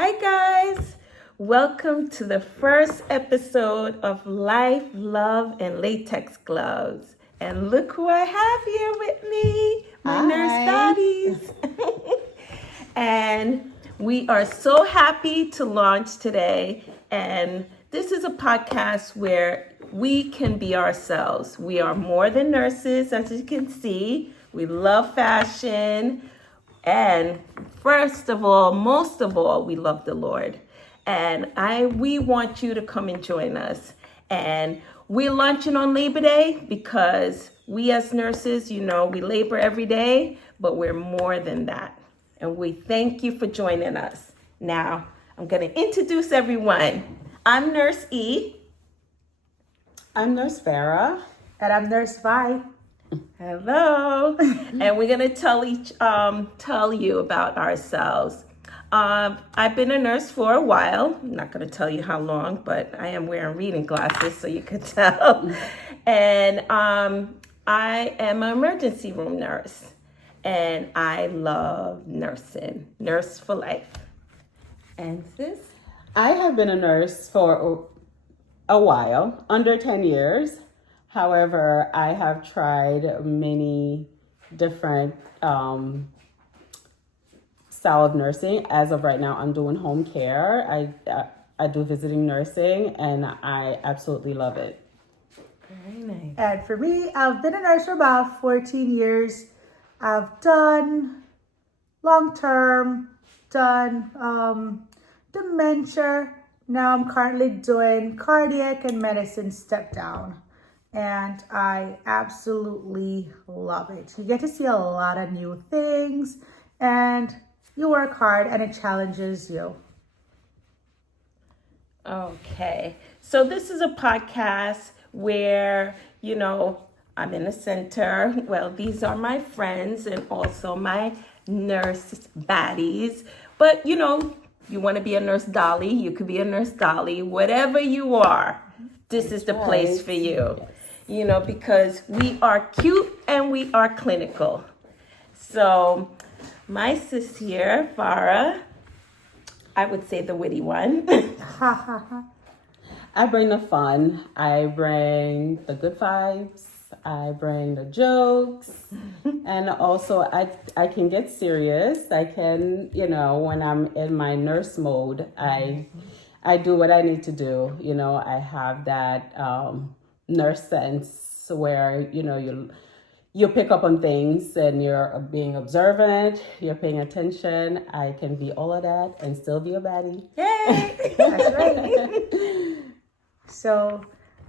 Hi, guys. Welcome to the first episode of Life, Love, and Latex Gloves. And look who I have here with me, my nurse daddies. And we are so happy to launch today. And this is a podcast where we can be ourselves. We are more than nurses, as you can see. We love fashion. And first of all, most of all, we love the Lord. And we want you to come and join us. And we're launching on Labor Day because we as nurses, we labor every day, but we're more than that. And we thank you for joining us. Now, I'm going to introduce everyone. I'm Nurse E. I'm Nurse Farah. And I'm Nurse Vi. Hello. And we're going to tell you about ourselves. I've been a nurse for a while. I'm not going to tell you how long, but I am wearing reading glasses so you can tell. And I am an emergency room nurse. And I love nursing. Nurse for life. And sis? I have been a nurse for a while, under 10 years. However, I have tried many different style of nursing. As of right now, I'm doing home care. I do visiting nursing, and I absolutely love it. Very nice. And for me, I've been a nurse for about 14 years. I've done long-term, done dementia. Now I'm currently doing cardiac and medicine step down. And I absolutely love it. You get to see a lot of new things and you work hard and it challenges you. Okay. So this is a podcast where, I'm in the center. Well, these are my friends and also my nurse baddies. But, you want to be a nurse dolly, you could be a nurse dolly. Whatever you are, this is the place for you. Because we are cute and we are clinical. So my sis here, Farah, I would say the witty one. I bring the fun. I bring the good vibes. I bring the jokes. And also I can get serious. I can, when I'm in my nurse mode, I do what I need to do. I have that nurse sense where you pick up on things and you're being observant, you're paying attention. I can be all of that and still be a baddie. Yay! That's right. So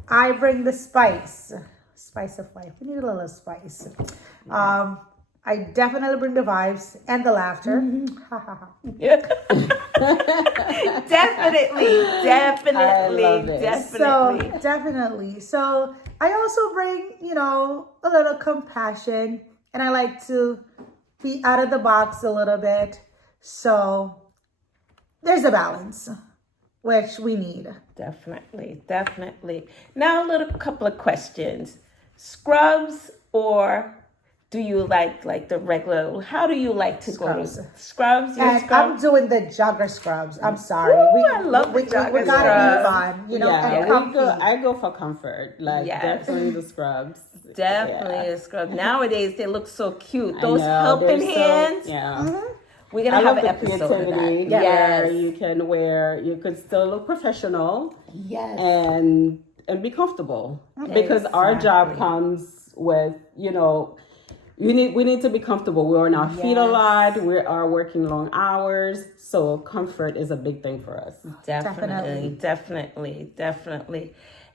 I bring the spice of life. We need a little spice. I definitely bring the vibes and the laughter. Definitely. I love it. So definitely. So I also bring, a little compassion, and I like to be out of the box a little bit. So there's a balance, which we need. Definitely. Now a couple of questions. Scrubs or do you like the regular? How do you like to Scrubs. go to scrubs? And Scrubs? I'm doing the jogger scrubs. I'm sorry. Ooh, I love the jogger We gotta scrubs. be fun, and comfy. I go for comfort. Definitely the scrubs. Definitely a scrub. Nowadays they look so cute. I Those know, helping they're hands. Mm-hmm. We're gonna I have love an the episode of that. creativity where you could still look professional. Yes. And be comfortable. Because our job comes with, we need to be comfortable. We're on our feet a lot. We are working long hours. So comfort is a big thing for us. Definitely.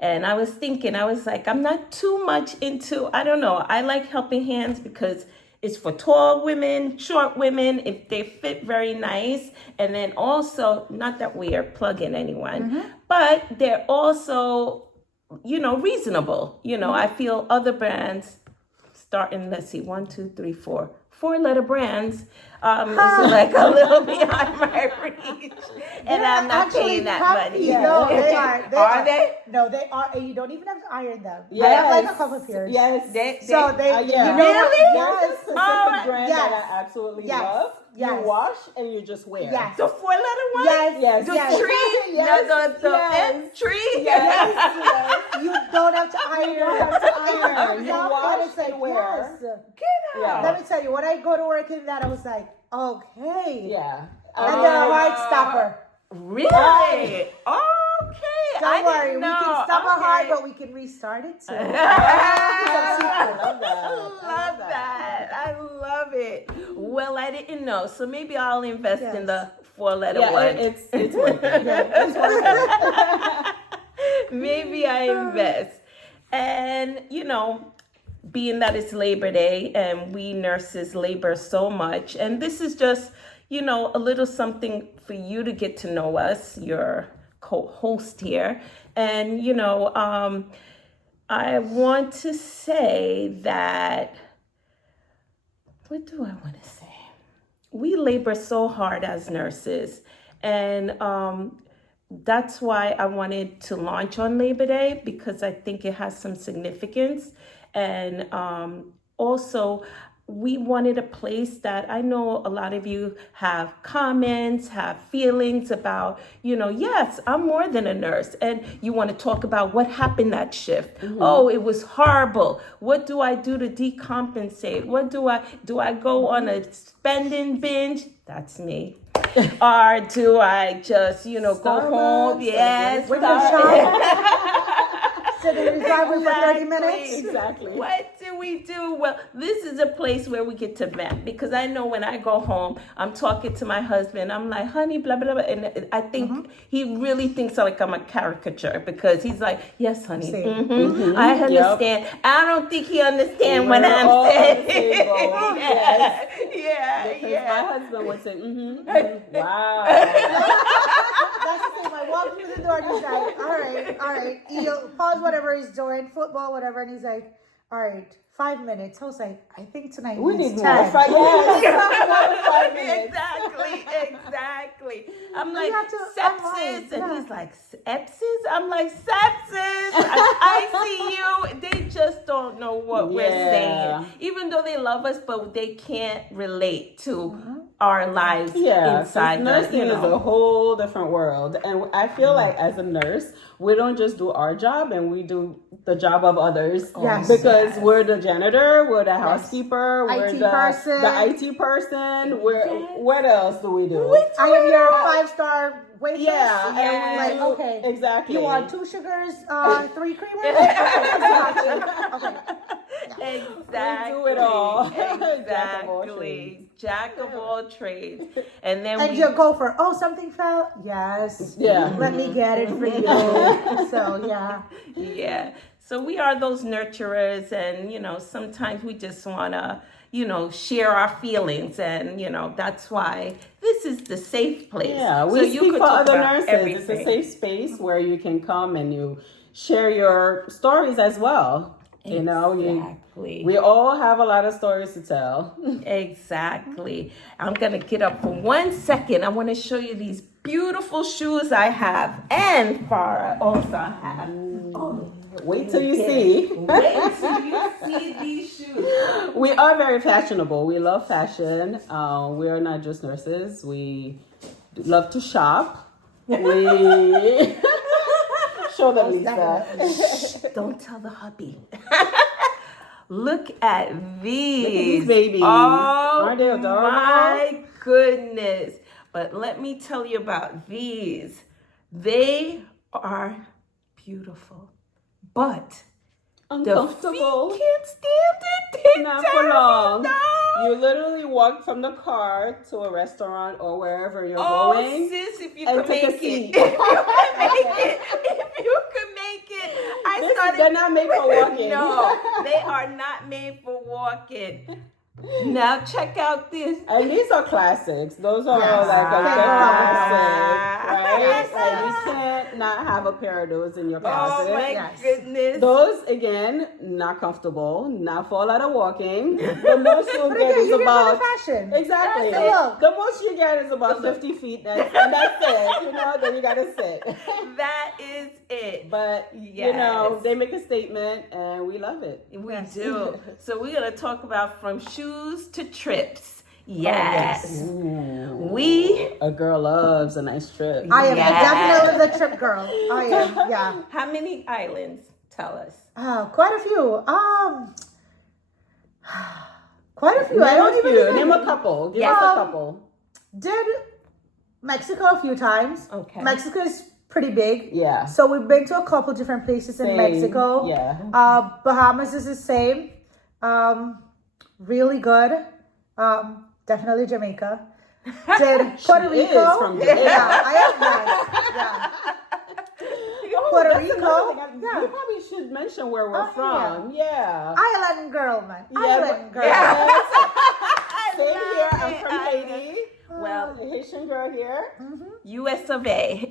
And I was thinking, I'm not too much into, I don't know. I like helping hands because it's for tall women, short women, if they fit very nice. And then also, not that we are plugging anyone, but they're also, reasonable. I feel other brands starting, let's see, 1, 2, 3, 4 4-letter brands is like a little beyond my reach, and They're I'm not actually paying that comfy. money. No, they are. Are they? No, they are. And you don't even have to iron them. I Yes. have like a couple of pairs. Yes. So they, yeah. you know, Really? There's a specific brand yes. that I absolutely Yes. love. Yes. You wash and you just wear. Yes. The 4-letter one? Yes. Yes. The Yes. tree? Yes. The Yes. tree? Yes. Yes. You don't have to iron. You don't have to iron. You And wash it's like, and wear. yes. Get Yeah. out. Let me tell you, when I go to work in that, I was like, okay. Yeah. And then a heart stopper. Really? Okay. Don't worry, we can stop a heart, but we can restart it too. I love that. I love that. I love it. Well, I didn't know, so maybe I'll invest in the 4-letter one. It's worth it. It's worth it. Maybe I invest. And, being that it's Labor Day and we nurses labor so much, and this is just, a little something for you to get to know us, your co-host here. And, I want to say that, what do I want to say? We labor so hard as nurses, and that's why I wanted to launch on Labor Day, because I think it has some significance. And also, we wanted a place that I know a lot of you have comments, have feelings about, yes, I'm more than a nurse. And you want to talk about what happened that shift. Mm-hmm. Oh, it was horrible. What do I do to decompensate? What do I go on a spending binge? That's me. Or do I just, go home? Yes. With your shop? Sit in the driveway for 30 minutes? Exactly. What do we do? Well, this is a place where we get to vent, because I know when I go home, I'm talking to my husband. I'm like, honey, blah, blah, blah. And I think he really thinks like I'm a caricature, because he's like, yes, honey. I understand. Yep. I don't think he understands what I'm saying. Yes. My husband would say, wow. That's the thing. I walk through the door and he's like, all right. He'll pause whatever he's doing, football, whatever, and he's like, all right, 5 minutes. I was like, I think tonight we needs need 10. more. 5 minutes. Exactly. I'm like, to sepsis. And he's like, sepsis? I'm like, sepsis. I see you. They just don't know what we're saying. Even though they love us, but they can't relate to our lives inside. Nursing is a whole different world. And I feel like as a nurse, we don't just do our job, and we do the job of others. Yes. Because we're the janitor, we're the housekeeper, we're IT the IT person. What else do we do? I am your 5-star waitress. Yeah. And okay. Exactly. You want 2 sugars, 3 creamers? Okay. Exactly. We do it all. Exactly. Jack of all trades. And then you go for, something fell? Yes. Yeah. Let me get it for you. So, yeah. Yeah. So we are those nurturers, and, sometimes we just want to, share our feelings, and, that's why this is the safe place. Yeah, we speak for other nurses. It's a safe space where you can come and you share your stories as well. Exactly. We all have a lot of stories to tell. Exactly. I'm going to get up for 1 second. I want to show you these beautiful shoes I have, and Farah also have. Wait till you see. Wait till you see these shoes. We are very fashionable. We love fashion. We are not just nurses. We love to shop. We show them Lisa. Don't tell the hubby. Look at these. Look at these babies. Oh, aren't they adorable? My goodness. But let me tell you about these. They are beautiful, but uncomfortable. The feet can't stand it. Not for long. No. You literally walk from the car to a restaurant or wherever you're going. Oh, sis, if you can take make a seat. it. If you can make it. They're not made for walking. No, they are not made for walking. Now check out this. And these are classics. Those are Yes. like a good classic, right? Yes. Like you can't not have a pair of those in your closet. Oh my Yes. goodness. Those again, not comfortable, not fall out of walking. The most you'll But get again, is you get about the fashion. exactly. That's the look. The most you get is about 50 feet, and that's it. You know, then you gotta sit. That is it. But you know, Yes. they make a statement, and we love it. We Yes. do. So we're gonna talk about from shoes to trips. Oh, Yes. Ooh. We. A girl loves a nice trip. I am Yes. definitely the trip girl. I am, yeah. How many islands? Tell us. Quite a few. Quite a few. I Name don't a even few. know. Name a couple. Give Yeah. us a couple. Did Mexico a few times. Okay. Mexico is pretty big. Yeah. So we've been to a couple different places in Same. Mexico. Yeah. Bahamas is the same. Really good. Definitely Jamaica. Did Puerto She is Rico? from Jamaica. Yeah, I am. Yes, Oh, Puerto that's Rico? another thing. Yeah. We probably should mention where we're Oh, from. Yeah. yeah. Island girl, man. Yeah, Island girl. Yes. I Same love here. I'm it. from Haiti. Well, Haitian girl here. US of A.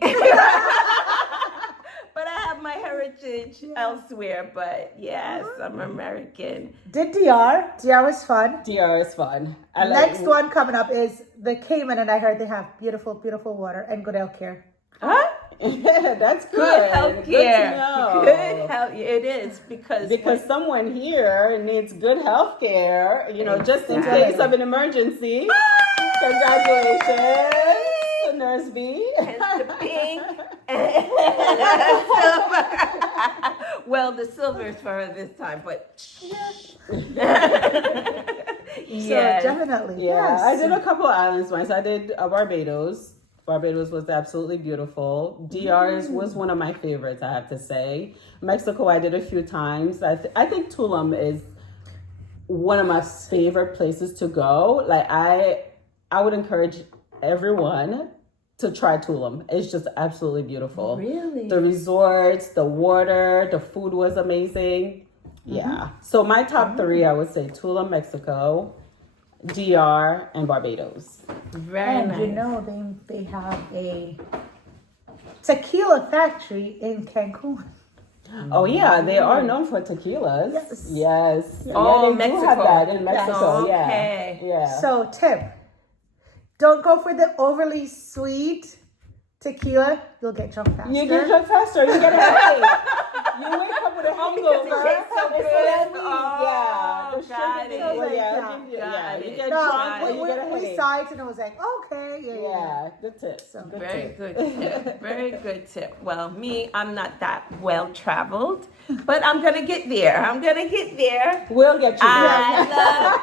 But I have my heritage elsewhere. But yes, I'm American. Did DR. DR was fun. DR is fun. I like Next one coming up is the Cayman, and I heard they have beautiful, beautiful water and good health care. Huh? That's good. Good health Good to care. know. Good health. It is Because someone here needs good health care, you know, just in Exactly. case of an emergency. Congratulations, Nurse B. Hence the pink. Well, the silver is for her this time, but yes. So definitely. Yeah, Yes. I did a couple of islands once. I did Barbados. Barbados was absolutely beautiful. DR was one of my favorites, I have to say. Mexico, I did a few times. I think Tulum is one of my favorite places to go. Like I would encourage everyone to try Tulum. It's just absolutely beautiful. Really? The resorts, the water, the food was amazing. Yeah. So my top three, I would say Tulum, Mexico, DR, and Barbados. Very And nice. you know they have a tequila factory in Cancun. Oh yeah, they are known for tequilas. Yes. Yes. Oh, yeah, they do Mexico. have that in Mexico. Okay. Yeah. Yeah. So tip: don't go for the overly sweet tequila. You'll get drunk faster. You get drunk faster. You get a headache. You wake up with a because it hangover. tastes so It's good. that weed. Oh, yeah. The got sugar it. thing, Got yeah. it. You get No, drunk and you get a we headache. saw it and it was like, okay, yeah. Yeah, good tip. Good Very tip. good tip. Very good tip. Well, me, I'm not that well traveled, but I'm gonna get there. We'll get you there. I love,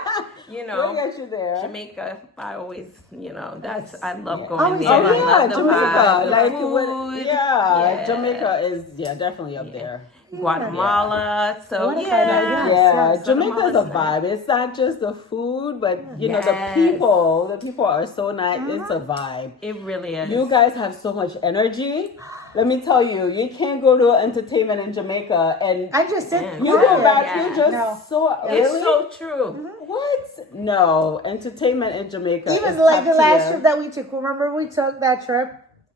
We'll get you there. Jamaica. I always, I love Yeah. going Oh, there. yeah, I love the Jamaica. vibe, the Like food. yeah, Jamaica is definitely up there. Guatemala. So What a yeah, kind of- Yeah, yes. Jamaica is a Guatemala's vibe. It's not just the food, but the Yes. people. The people are so nice. It's a vibe. It really is. You guys have so much energy. Let me tell you, you can't go to entertainment in Jamaica and I just said Man, you go back. Yeah. You just No. so It's really so true. what? No, entertainment in Jamaica. even is like the top last tier. trip that we took. Remember we took that trip,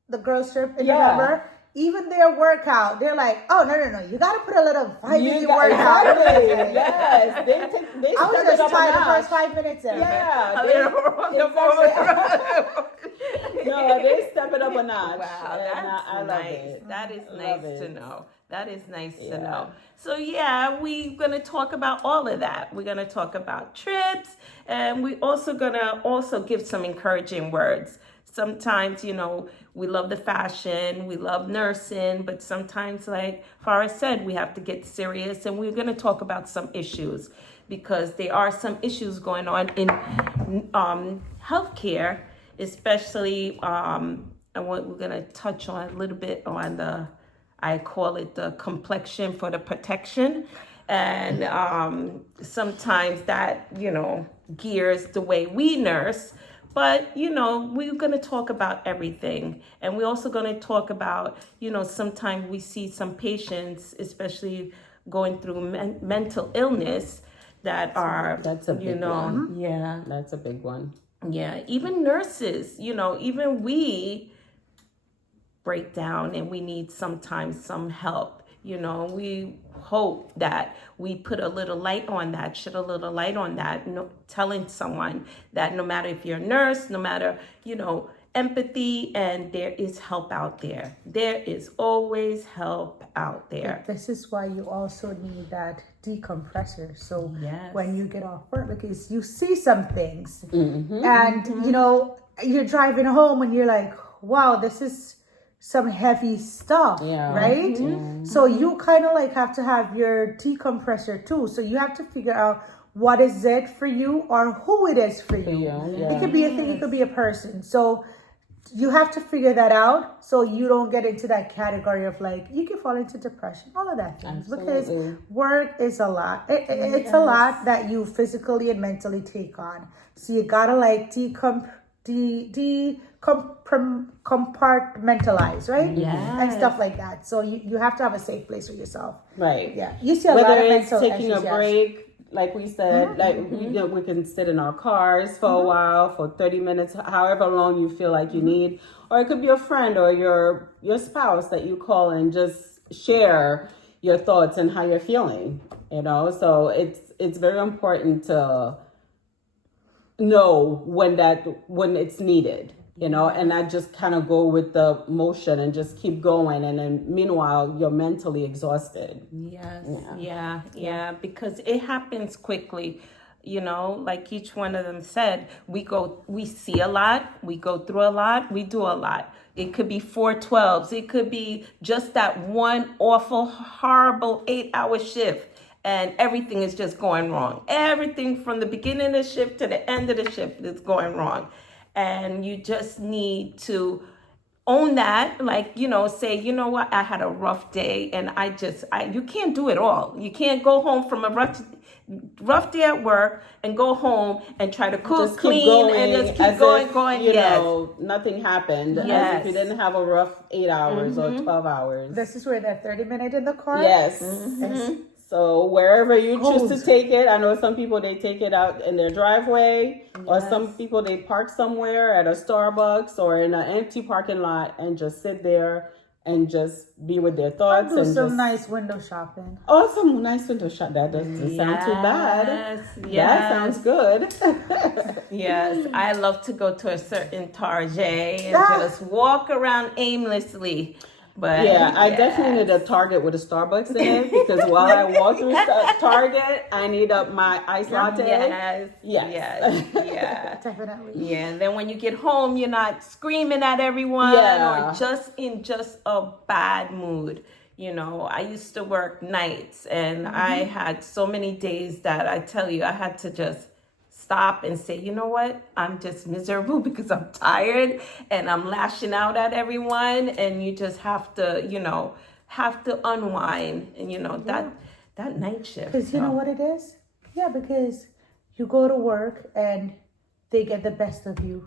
the girls trip in Yeah. November. Even their workout, they're like, oh no, you gotta put a little vibe in your got- workout. Exactly. Yes, they I was step it just up a tired the notch. first 5 minutes in. Yeah, A they- little on the board. No, they step it up a notch. Wow, and that's I love nice. it. That is Love nice to it. know. That is nice to Yeah. know. So yeah, we're gonna talk about all of that. We're gonna talk about trips, and we also gonna give some encouraging words. Sometimes, we love the fashion, we love nursing, but sometimes, like Forrest said, we have to get serious, and we're gonna talk about some issues because there are some issues going on in healthcare, especially. And what we're gonna touch on a little bit on I call it the complexion for the protection. And sometimes that, gears the way we nurse. But, we're going to talk about everything. And we're also going to talk about, sometimes we see some patients, especially going through mental illness, that are, That's a big one. yeah, That's a big one. yeah. Even nurses, even we break down and we need sometimes some help. We hope that we put a little light on that, shed a little light on that, telling someone that no matter if you're a nurse, no matter, empathy, and there is help out there. There is always help out there. This is why you also need that decompressor. So Yes. when you get off work, because you see some things Mm-hmm. and, you're driving home and you're like, wow, this is some heavy stuff, Yeah. right? Mm-hmm. So you kind of like have to have your decompressor too. So you have to figure out what is it for you or who it is for you. Yeah. It could be a thing, it could be a person. So you have to figure that out so you don't get into that category of like, you can fall into depression, all of that things. Because Absolutely. work is a lot. It's a lot that you physically and mentally take on. So you gotta like compartmentalize, right? Yes. And stuff like that. So you have to have a safe place for yourself. Right. Yeah. You see a Whether lot of it's mental taking issues, a yes. break, like we said, we can sit in our cars for a while, for 30 minutes, however long you feel like you need. Or it could be a friend or your spouse that you call and just share your thoughts and how you're feeling. So it's very important to know when it's needed. And not just kind of go with the motion and just keep going. And then meanwhile, you're mentally exhausted. Yes. Yeah. Because it happens quickly. Like each one of them said, we see a lot, we go through a lot, we do a lot. It could be 412s. It could be just that one awful, horrible 8-hour shift. And everything is just going wrong. Everything from the beginning of the shift to the end of the shift is going wrong. And you just need to own that, say, you know what, I had a rough day and you can't do it all. You can't go home from a rough day at work and go home and try to cook, Just keep clean, going and just as keep going, if, going. nothing happened. As Yes. if you didn't have a rough 8 hours or 12 hours. This is where that 30-minute in the car. Yes. Yes. So wherever you choose to Cold. take it, I know some people, they take it out in their driveway, or some people, they park somewhere at a Starbucks or in an empty parking lot and just sit there and just be with their thoughts. Do and some just, nice window shopping. Oh, some nice window shop. That doesn't sound too bad. Yes. That sounds good. Yes, I love to go to a certain Target and just walk around aimlessly. But Yeah, I definitely need a Target with a Starbucks in it, because while I walk through Target, I need my iced latte. Yes. Yeah. Definitely. Yeah, and then when you get home, you're not screaming at everyone Yeah. or just in a bad mood. I used to work nights and I had so many days that I tell you, I had to just stop and say, you know what, I'm just miserable because I'm tired and I'm lashing out at everyone, and you just have to, unwind, and that night shift. Because you know what it is? Yeah, because you go to work and they get the best of you.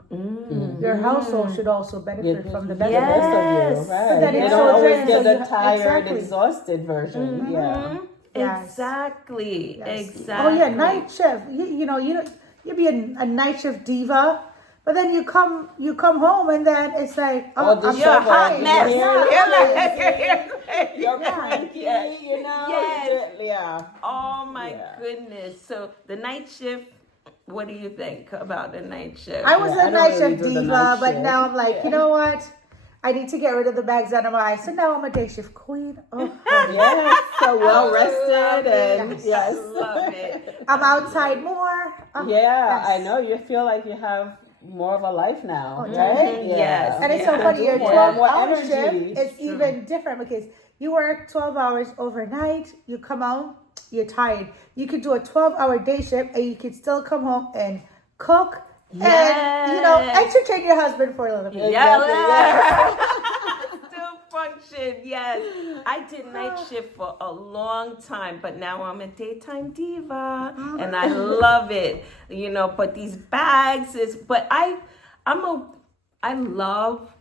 Your household should also benefit from the best The of best you. of you, right? But then You it's don't so always draining, get so the you- tired, exactly. exhausted version. Yeah. Exactly. Yes. Exactly. Oh yeah, night shift. You be a night shift diva, but then you come home and then it's like, Oh, the I'm You're a shovel. hot mess. Yeah. You're You're cranky, Yes. Yes. Yeah. Oh my Yeah. goodness. So the night shift, what do you think about the night shift? I was Yeah, I a don't night really shift do the diva, night but shift. now I'm like, Yeah. you know what? I need to get rid of the bags under my eyes. So now I'm a day shift queen. Oh, Yes, so well Love rested and it. yes. Love it. I'm outside more. Oh, Yeah, yes. I know. You feel like you have more of a life now, right? definitely. Yes. And it's so Yeah. funny, your More 12-hour energy. shift is even different because you work 12 hours overnight, you come out, you're tired. You could do a 12-hour day shift and you could still come home and cook and, entertain your husband for a little bit. Yeah. Still function. Yes. I did night shift for a long time, but now I'm a daytime diva and I love it. But these bags I love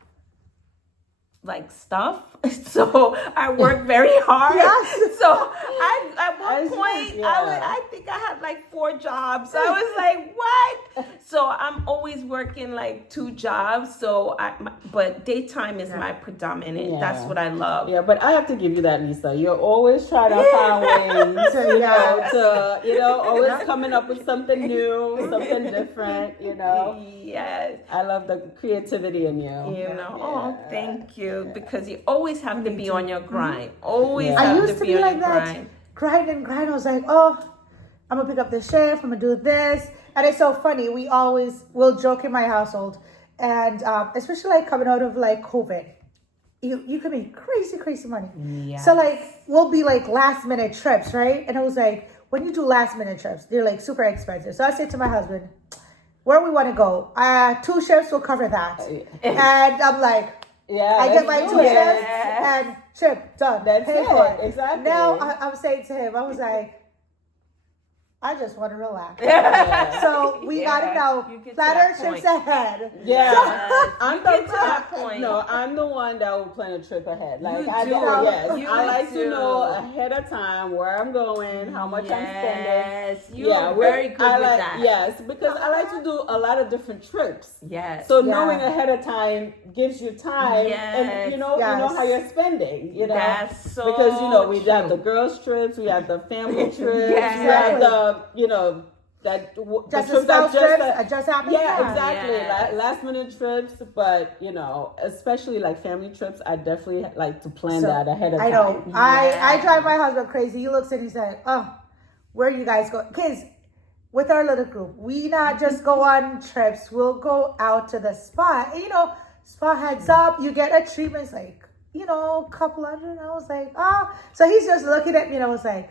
like stuff. So I work very hard. Yes. So I at one As point you- yeah. I think I had like 4 jobs. I was like, what? So I'm always working like 2 jobs. So but daytime is my predominant. Yeah. That's what I love. Yeah, but I have to give you that, Lisa. You're always trying to find ways always coming up with something new, something different, Yes. I love the creativity in you. Oh, thank you. Because you always have to be on your grind. Always Yeah. I have used to to be be on like your that. grind. Grind and grind. I was like, oh, I'm gonna pick up this shift. I'm gonna do this. And it's so funny. We'll joke in my household, and especially like coming out of like COVID, you can make crazy money. Yes. So like we'll be like last minute trips, right? And I was like, when you do last minute trips, they're like super expensive. So I said to my husband, where we want to go, 2 shifts will cover that. And I'm like, I get my 2 shifts and trip done. That's Pay it. for it. Exactly. Now I'm saying to him, I was like, I just want to relax. Yeah. So we gotta now You get to plan that our trips point. ahead. Yeah, You get to that point. No, I'm the one that will plan a trip ahead. Like You I do. yes, You I like do. to know ahead of time where I'm going, how much I'm spending. Yes, you are very good with that. Yes, because I like to do a lot of different trips. Yes. So Yeah. knowing ahead of time gives you time, and you know Yes. how you're spending. That's so because we have true. the girls trips, we have the family trips, Yes. we have the Just the a spouse that trips, just happened. yeah, exactly. Yes. Last minute trips, but especially like family trips, I definitely like to plan So, that ahead of I time. know. I drive my husband crazy. He looks and he's like, oh, where you guys go? Because with our little group, we not just go on trips. We'll go out to the spa. And, spa heads up. You get a treatment. It's like, a couple hundred. I was like, oh. So he's just looking at me and I was like,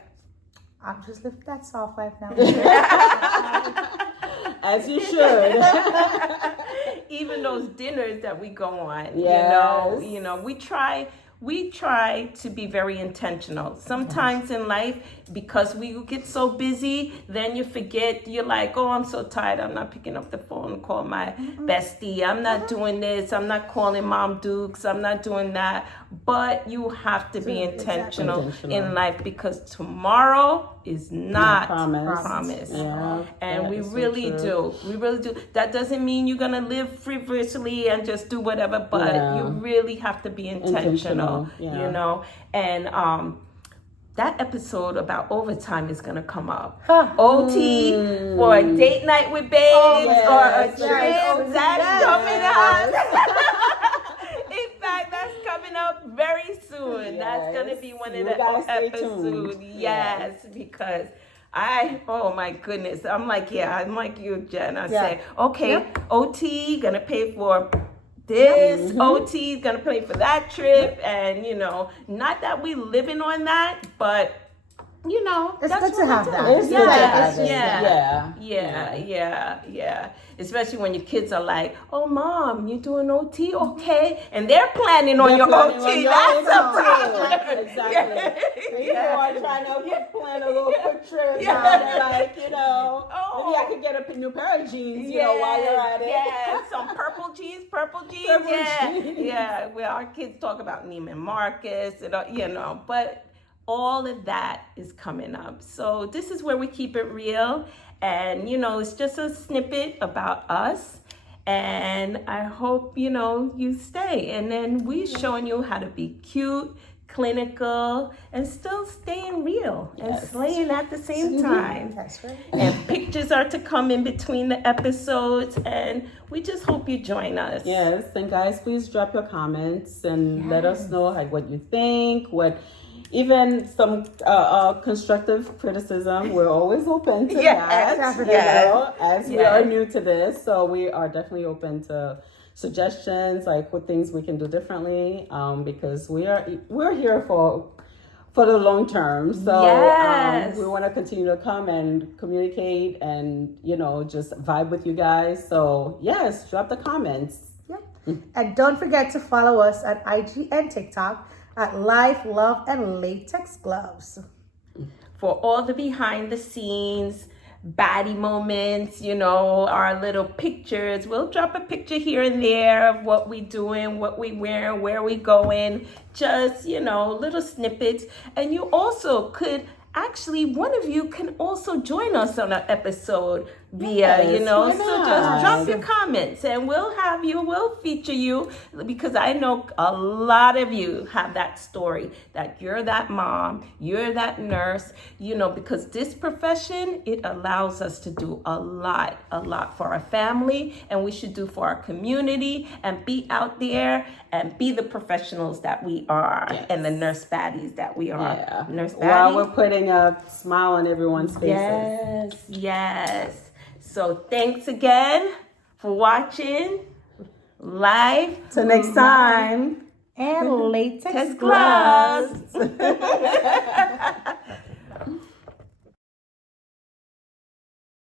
I'm just living that soft life now. As you should. Even those dinners that we go on, Yes. we try to be very intentional. Sometimes in life, because we get so busy, then you forget. You're like, oh, I'm so tired. I'm not picking up the phone and call my bestie. I'm not doing this. I'm not calling Mom Dukes. I'm not doing that. But you have to be intentional in life because tomorrow is not promised. Yeah, and we is so really true. do. We really do. That doesn't mean you're going to live frivolously and just do whatever, but you really have to be intentional, And that episode about overtime is going to come up. OT for a date night with babes or a trip. That's coming up. In fact, that's coming up very soon. That's going to be one of the episodes. Yes, because oh my goodness. I'm like you, Jen. I say, okay, OT, going to pay for this, OT is going to pay for that trip. And, not that we living on that, but, It's that's good to what have we that. do. It's good to have it. Yeah. Especially when your kids are like, oh, Mom, you doing OT? Okay. And they're planning on your OT. That's a problem. Exactly. People are trying to plan a little quick trip. Like, maybe I could get a new pair of jeans, while you're at it. Yeah, some purple jeans. Yeah. Well, our kids talk about Neiman Marcus, but all of that is coming up. So this is where we keep it real. And, it's just a snippet about us. And I hope, you stay. And then we're showing you how to be cute, clinical, and still staying real and slaying at the same time. That's right. And pictures are to come in between the episodes. And we just hope you join us. Yes. And guys, please drop your comments and let us know what you think, even some constructive criticism. We're always open to that. As we are new to this, so we are definitely open to suggestions, like what things we can do differently. Because we're here for the long term. So we want to continue to come and communicate and just vibe with you guys. So yes, drop the comments. Yep. And don't forget to follow us at IG and TikTok at Life, Love, and Latex Gloves. For all the behind the scenes, baddie moments, our little pictures. We'll drop a picture here and there of what we doing, what we wearing, where we going, just, little snippets. And you also could actually, one of you can also join us on an episode via, Yes, so why just not? drop your comments and we'll feature you, because I know a lot of you have that story that you're that mom, you're that nurse, because this profession, it allows us to do a lot for our family, and we should do for our community and be out there and be the professionals that we are. Yes. And the nurse baddies that we are. Yeah. Nurse baddies. While we're putting a smile on everyone's faces. Yes. So thanks again for watching live. Till next time. And latex Test gloves.